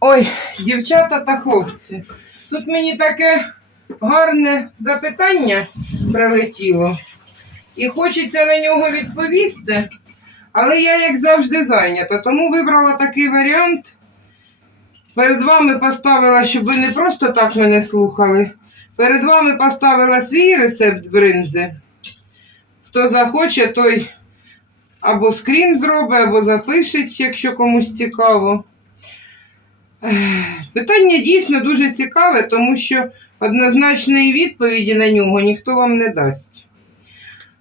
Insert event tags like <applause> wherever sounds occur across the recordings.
Ой, дівчата та хлопці, тут мені таке гарне запитання прилетіло, і хочеться на нього відповісти, але я, як завжди, зайнята, тому вибрала такий варіант. Перед вами поставила, щоб ви не просто так мене слухали. Перед вами поставила свій рецепт бринзи. Хто захоче, той або скрін зробить, або запишеть, якщо комусь цікаво. Питання дійсно дуже цікаве, тому що однозначної відповіді на нього ніхто вам не дасть.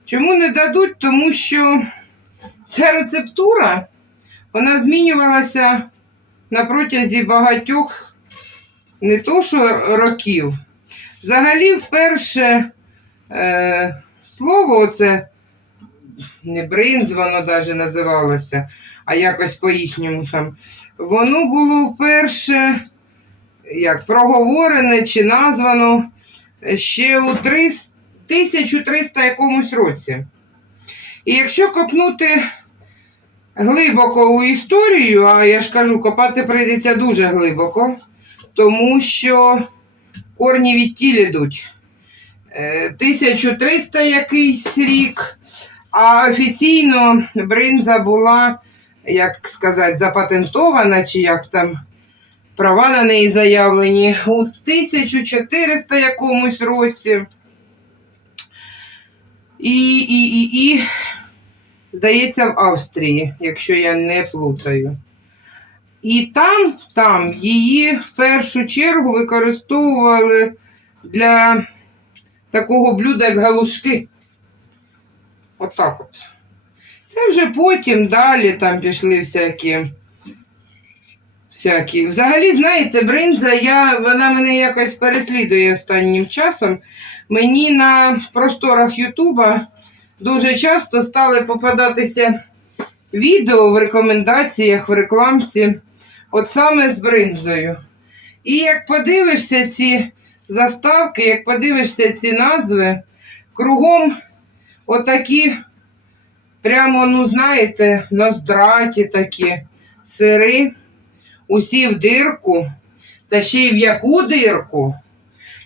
Чому не дадуть? Тому що ця рецептура вона змінювалася на протязі багатьох не то що років. Взагалі, вперше е, слово оце не бринз, воно навіть називалося, а якось по-їхньому там. Воно було вперше як проговорене чи названо ще у 300 1300 якомусь році. І якщо копнути глибоко у історію, а я ж кажу, копати прийдеться дуже глибоко, тому що корні від тіль ідуть. Е, 1300 якийсь рік, а офіційно бринза була як сказати, запатентована, чи як там права на неї заявлені у 1400 якомусь році. І, і, і, і, здається, в Австрії, якщо я не плутаю. І там, там її в першу чергу використовували для такого блюда, як галушки. Отак от. Це вже потім далі там пішли всякі. всякі. Взагалі, знаєте, бринза, я, вона мене якось переслідує останнім часом. Мені на просторах Ютуба дуже часто стали попадатися відео в рекомендаціях, в рекламці, от саме з бринзою. І як подивишся ці заставки, як подивишся ці назви, кругом отакі прямо, ну, знаєте, ноздраті такі сири, усі в дирку, та ще й в яку дирку,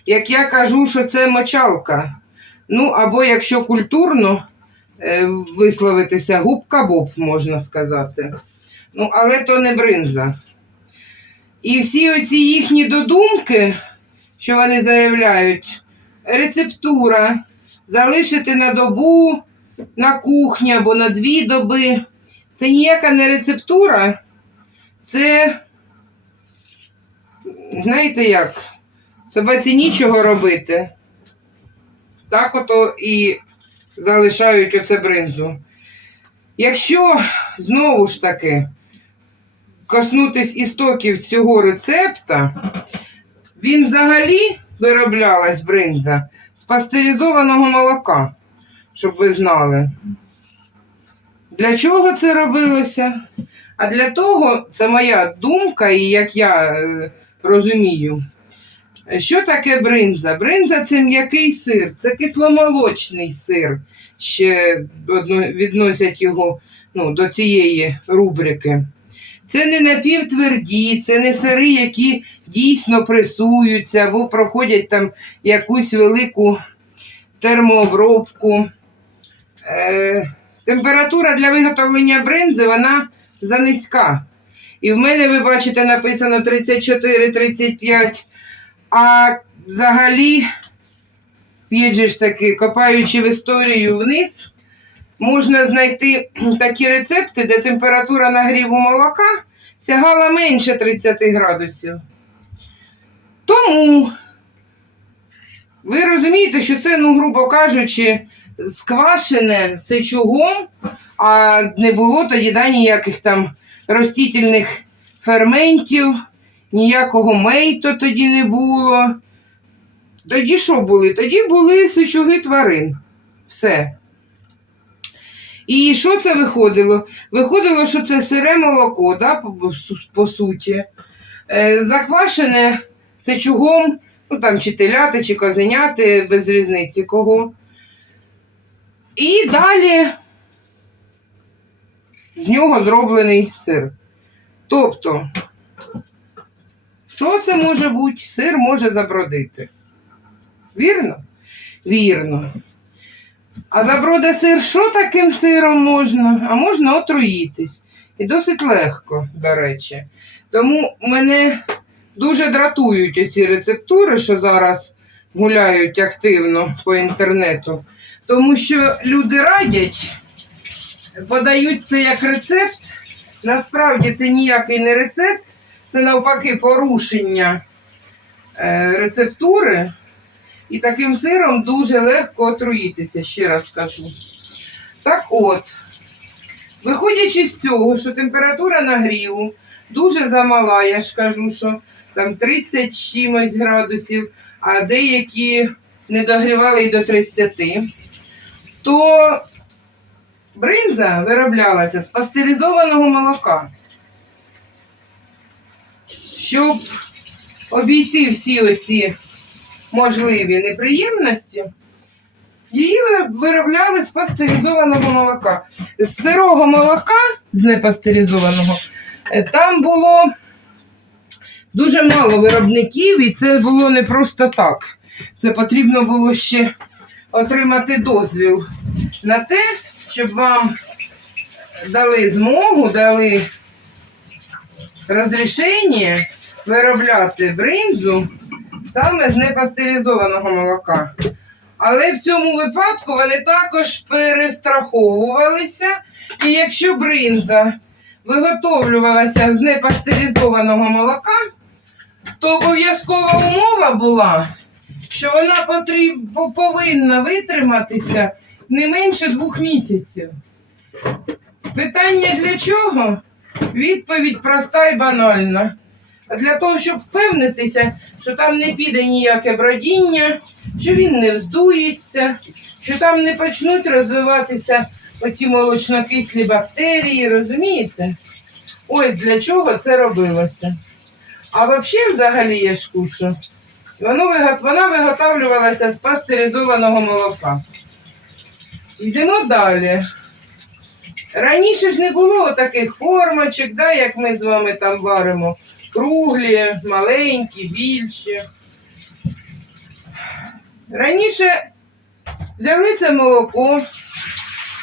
як я кажу, що це мочалка. Ну, або якщо культурно е, висловитися, губка боб, можна сказати. Ну, але то не бринза. І всі оці їхні додумки, що вони заявляють, рецептура, залишити на добу, на кухні або на дві доби. Це ніяка не рецептура, це, знаєте як, собаці нічого робити. Так ото і залишають оце бринзу. Якщо знову ж таки коснутись істоків цього рецепта, він взагалі вироблялась бринза з пастеризованого молока щоб ви знали. Для чого це робилося? А для того, це моя думка, і як я е, розумію, що таке бринза? Бринза це м'який сир, це кисломолочний сир. Ще відносять його ну, до цієї рубрики. Це не напівтверді, це не сири, які дійсно пресуються або проходять там якусь велику термообробку. Е, температура для виготовлення бринзи вона занизька. І в мене, ви бачите, написано 34-35. А взагалі, є ж таки, копаючи в історію вниз, можна знайти <clears throat> такі рецепти, де температура нагріву молока сягала менше 30 градусів. Тому ви розумієте, що це, ну, грубо кажучи, сквашене сечугом, а не було тоді ніяких там ростительних ферментів, ніякого мейту тоді не було. Тоді що були? Тоді були сечуги тварин. Все. І що це виходило? Виходило, що це сире молоко, да, по, по суті. Е, Заквашене сечугом, ну там чи теляти, чи козеняти, без різниці кого. І далі з нього зроблений сир. Тобто, що це може бути? Сир може забродити. Вірно? Вірно. А заброде сир, що таким сиром можна? А можна отруїтись. І досить легко, до речі. Тому мене дуже дратують оці рецептури, що зараз гуляють активно по інтернету. Тому що люди радять, подають це як рецепт. Насправді це ніякий не рецепт, це навпаки порушення е, рецептури. І таким сиром дуже легко отруїтися, ще раз скажу. Так от, виходячи з цього, що температура нагріву дуже замала, я ж кажу, що там 30 чимось градусів, а деякі не догрівали й до 30, то бринза вироблялася з пастеризованого молока. Щоб обійти всі оці можливі неприємності, її виробляли з пастеризованого молока. З сирого молока, з непастеризованого, е, там було дуже мало виробників, і це було не просто так. Це потрібно було ще отримати дозвіл на те, щоб вам дали змогу, дали розрішення виробляти бринзу саме з непастеризованого молока. Але в цьому випадку вони також перестраховувалися. І якщо бринза виготовлювалася з непастеризованого молока, то обов'язкова умова була, що вона потріб... повинна витриматися не менше двох місяців. Питання для чого? Відповідь проста і банальна. Для того, щоб впевнитися, що там не піде ніяке бродіння, що він не вздується, що там не почнуть розвиватися оті молочнокислі бактерії, розумієте? Ось для чого це робилося. А взагалі, взагалі, я ж кушу, вона виготовлювалася з пастеризованого молока. Йдемо далі. Раніше ж не було таких формочок, да, як ми з вами там варимо. Круглі, маленькі, більші. Раніше взяли це молоко,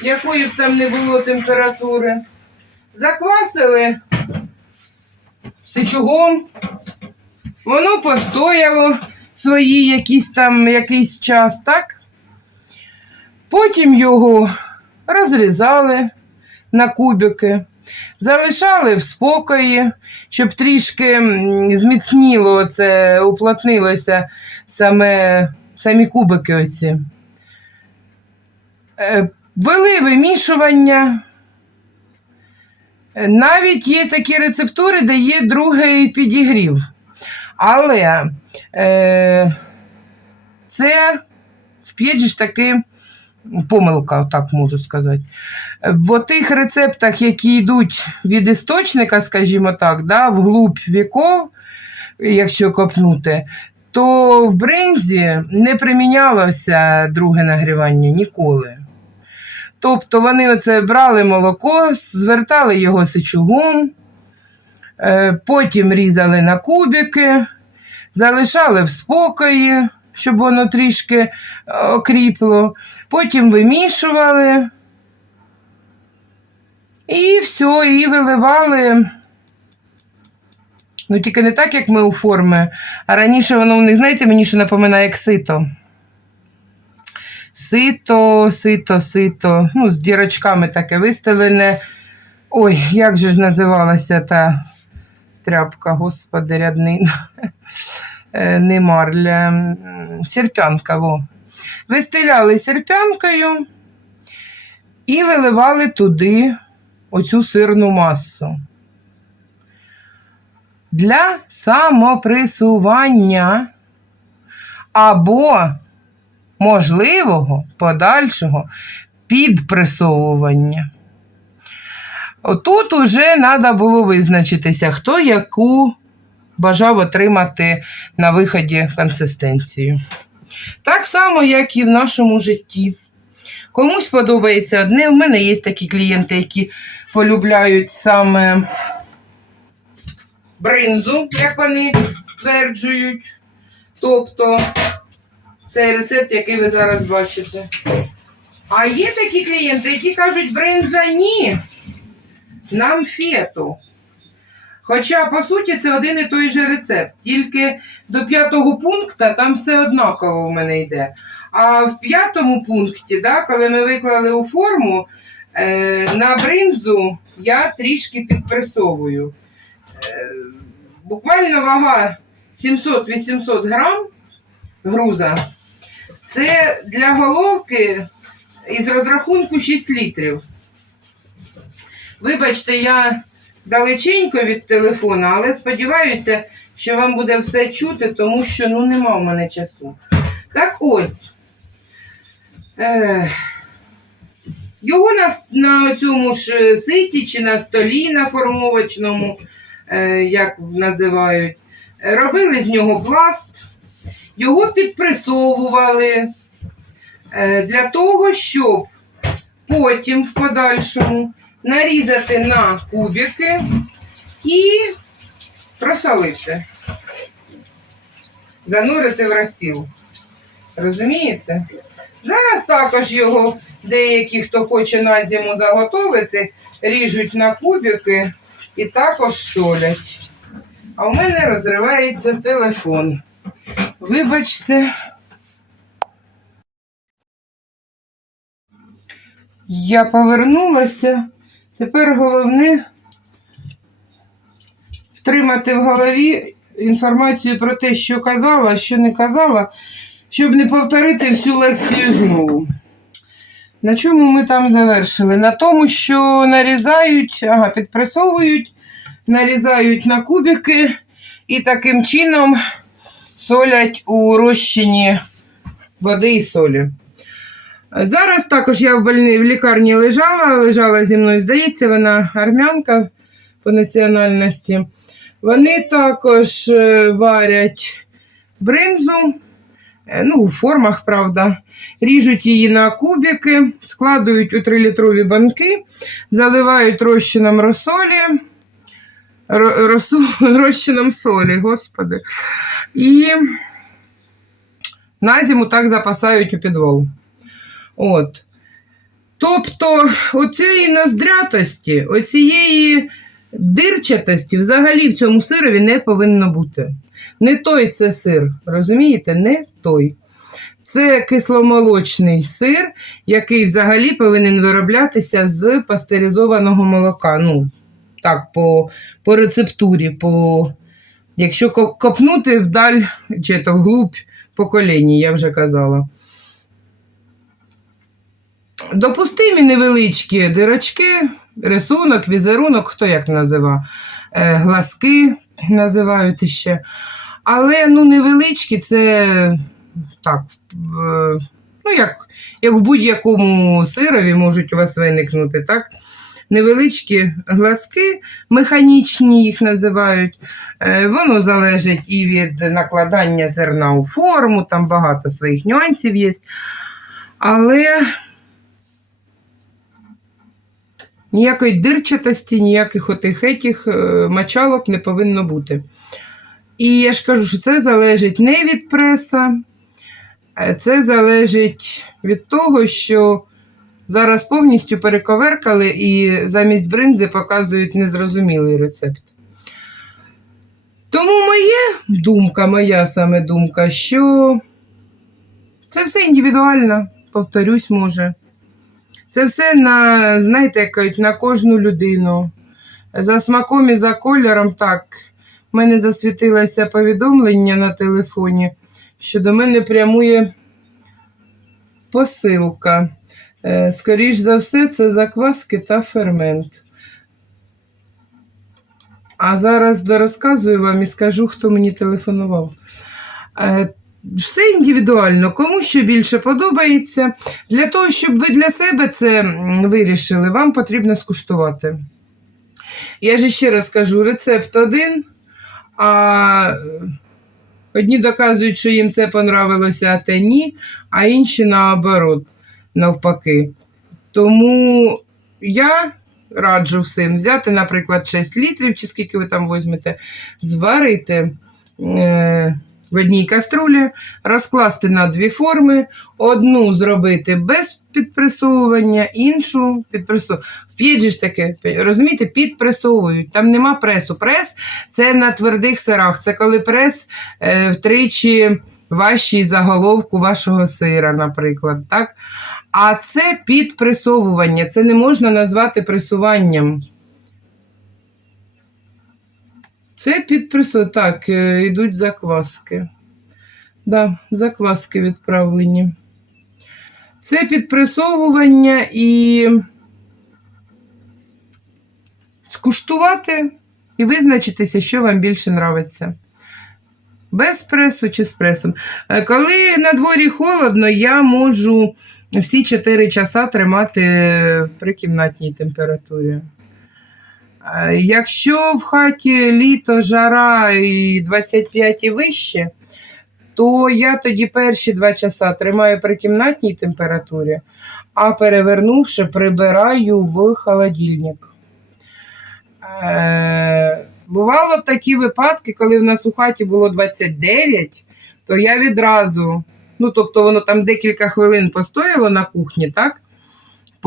якої б там не було температури, заквасили сечугом, воно постояло свої якісь там якийсь час, так? Потім його розрізали на кубики, залишали в спокої, щоб трішки зміцніло це, уплотнилося саме, самі кубики оці. Е, Вели вимішування. Е, Навіть є такі рецептури, де є другий підігрів. Але е, це ж таки помилка, так можу сказати. В тих рецептах, які йдуть від істочника, скажімо так, да, вглуб віков, якщо копнути, то в бринзі не примінялося друге нагрівання ніколи. Тобто вони оце брали молоко, звертали його сечугом, е, потім різали на кубики, залишали в спокої, щоб воно трішки е, окріпло, потім вимішували. І все, і виливали. Ну, тільки не так, як ми у форми, а раніше воно у них, знаєте, мені що напоминає як сито. Сито, сито, сито. Ну, з дірочками таке вистелене. Ой, як же ж називалася та тряпка, господи, ряднина. Е, Не марля, серпянка, во. Вистеляли серпянкою і виливали туди оцю сирну масу. Для самопресування або можливого подальшого підпресовування. Отут уже треба було визначитися, хто яку бажав отримати на виході консистенцію. Так само, як і в нашому житті. Комусь подобається одне. У мене є такі клієнти, які полюбляють саме бринзу, як вони стверджують. Тобто цей рецепт, який ви зараз бачите. А є такі клієнти, які кажуть, бринза ні, нам фету. Хоча, по суті, це один і той же рецепт. Тільки до п'ятого пункту там все однаково в мене йде. А в п'ятому пункті, да, коли ми виклали у форму, е, на бринзу я трішки підпресовую. Е, буквально вага 700-800 грам груза. Це для головки із розрахунку 6 літрів. Вибачте, я далеченько від телефона, але сподіваюся, що вам буде все чути, тому що ну, нема в мене часу. Так ось. Е, його на, на цьому ж ситі чи на столі на формовочному, е, як називають, робили з нього пласт, його підпресовували е, для того, щоб потім в подальшому нарізати на кубики і просолити. Занурити в розсіл. Розумієте? Зараз також його деякі, хто хоче на зиму заготовити, ріжуть на кубики і також солять. А в мене розривається телефон. Вибачте. Я повернулася. Тепер головне втримати в голові інформацію про те, що казала, що не казала, щоб не повторити всю лекцію знову. На чому ми там завершили? На тому, що нарізають, ага, підпресовують, нарізають на кубики і таким чином солять у розчині води і солі. Зараз також я в, больні, в лікарні лежала, лежала зі мною, здається, вона армянка по національності. Вони також е, варять бринзу, е, ну, у формах, правда, ріжуть її на кубики, складують у 3-літрові банки, заливають розчином розсолі, ро- <laughs> розчином солі, господи. І на зиму так запасають у підвал. От. Тобто, оцієї ноздрятості, оцієї дирчатості взагалі в цьому сирові не повинно бути. Не той це сир, розумієте? Не той. Це кисломолочний сир, який взагалі повинен вироблятися з пастеризованого молока. Ну, так, по, по рецептурі, по... якщо копнути вдаль, чи то вглубь покоління, я вже казала. Допустимі невеличкі дирочки, рисунок, візерунок, хто як назива, е, глазки називають іще. Але ну, невеличкі це так, ну, як, як в будь-якому сирові можуть у вас виникнути, так? Невеличкі глазки, механічні їх називають. Е, Воно залежить і від накладання зерна у форму, там багато своїх нюансів є. Але ніякої дирчатості, ніяких отих етіх е, мочалок не повинно бути. І я ж кажу, що це залежить не від преса, е, це залежить від того, що зараз повністю перековеркали і замість бринзи показують незрозумілий рецепт. Тому моя думка, моя саме думка, що це все індивідуально, повторюсь, може. Це все на, знаєте, як кажуть, на кожну людину. За смаком і за кольором так. У мене засвітилося повідомлення на телефоні, що до мене прямує посилка. Е, Скоріш за все, це закваски та фермент. А зараз дорозказую вам і скажу, хто мені телефонував. Все індивідуально, кому що більше подобається. Для того, щоб ви для себе це вирішили, вам потрібно скуштувати. Я ж ще раз кажу: рецепт один, А одні доказують, що їм це понравилося, а те ні, а інші наоборот, навпаки. Тому я раджу всім взяти, наприклад, 6 літрів, чи скільки ви там візьмете, зварити е, в одній каструлі, розкласти на дві форми, одну зробити без підпресовування, іншу підпресовувати. В п'єджі ж таке, розумієте, підпресовують. Там нема пресу. Прес це на твердих сирах. Це коли прес е, втричі важчий за головку вашого сира, наприклад. Так? А це підпресовування. Це не можна назвати пресуванням. Це підпресовування. Так, е, йдуть закваски. Да, закваски відправлені. Це підпресовування і скуштувати і визначитися, що вам більше нравиться. Без пресу чи з пресом. Е, Коли на дворі холодно, я можу всі 4 часа тримати при кімнатній температурі. Якщо в хаті літо, жара і 25 і вище, то я тоді перші 2 часа тримаю при кімнатній температурі, а перевернувши, прибираю в холодильник. Е, Бувало такі випадки, коли в нас у хаті було 29, то я відразу, ну тобто воно там декілька хвилин постояло на кухні, так?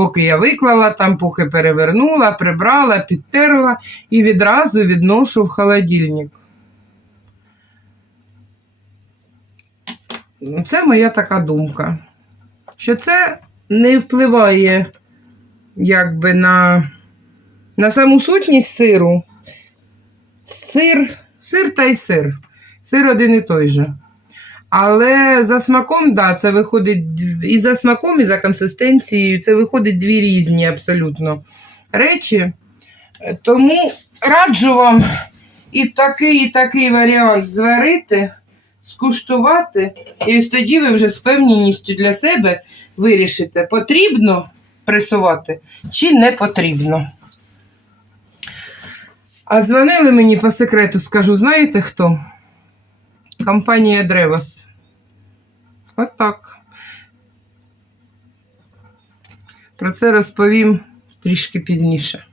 Поки я виклала, там, поки перевернула, прибрала, підтерла і відразу відношу в холодильник. Це моя така думка. Що це не впливає якби на, на саму сутність сиру. Сир, сир та й сир. Сир один і той же. Але за смаком, да, це виходить і за смаком, і за консистенцією, це виходить дві різні абсолютно речі. Е, Тому раджу вам і такий, і такий варіант зварити, скуштувати, і ось тоді ви вже з певністю для себе вирішите, потрібно пресувати чи не потрібно. А дзвонили мені по секрету, скажу, знаєте хто? Компанія Древос. От так. Про це розповім трішки пізніше.